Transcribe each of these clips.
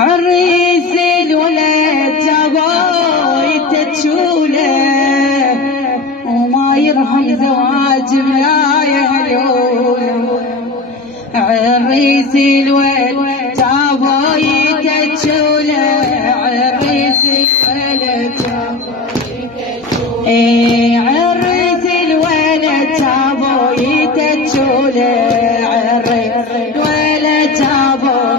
عريس الولد جابوا يتجوله وما يرهم زواج بلا يهلوله. عريس الولد جابوا يتجوله عريس الولد جابوا يتجوله عريس الولد جابوا يتجوله عريس الولد جابوا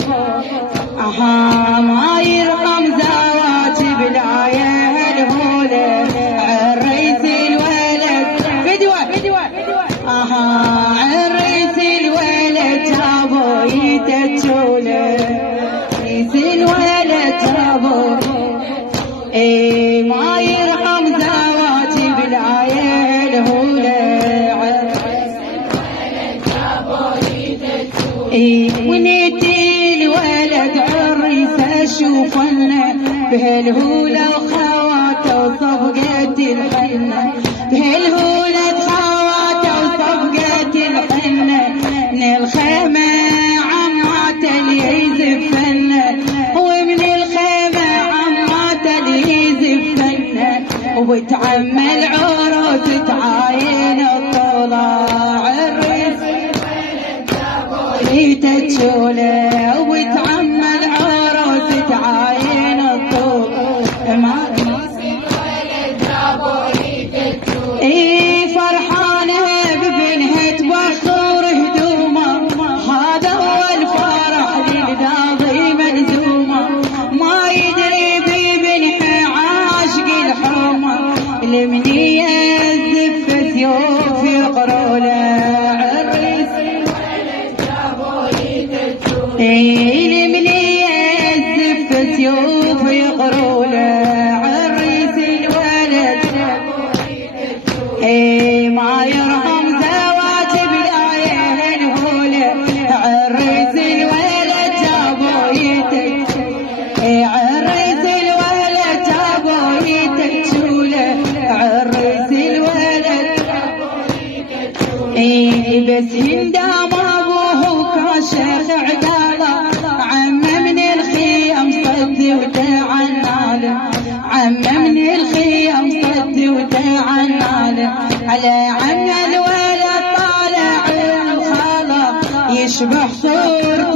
ما يرقم زواج بلا يهلهوله. عريس الولد فدوة عريس الولد جابوا يتجوله عريس الولد جابوا ما يرقم زواج بلا يهلهوله. عريس الولد جابوا يتجوله ونيتي الولد شوفنا بهالهولة وخواته وصفقة الحنة بهالهولة خواته وصفقة الحنة من الخيمة عماته اللي يزفنا ومن الخيمة عماته اللي يزفنا وبتعمل عروس تعاين الطلع. عريس الولد جابوا يتجوله وبتعمل تعاين الطول فرحانة ببنها تبخر هدومه هذا هو الفرح للقاضي ملزومه ما يدري ببنها عاشق الحرمه المنية الزفة سيوف يقروله. عريس الولد جابوا يتجوله سيوف يقروله. عريس الولد ما يرحم زواج بلا يهلهوله. عريس الولد جابوا يتجوله عريس الولد جابوا يتجوله عريس الولد بس هندام ابوه كان شيخ عقاله عمه من الخيام صدي وتعناله عمه من الخيام صدي وتعناله على عم الولد طالع الخاله يشبه صورة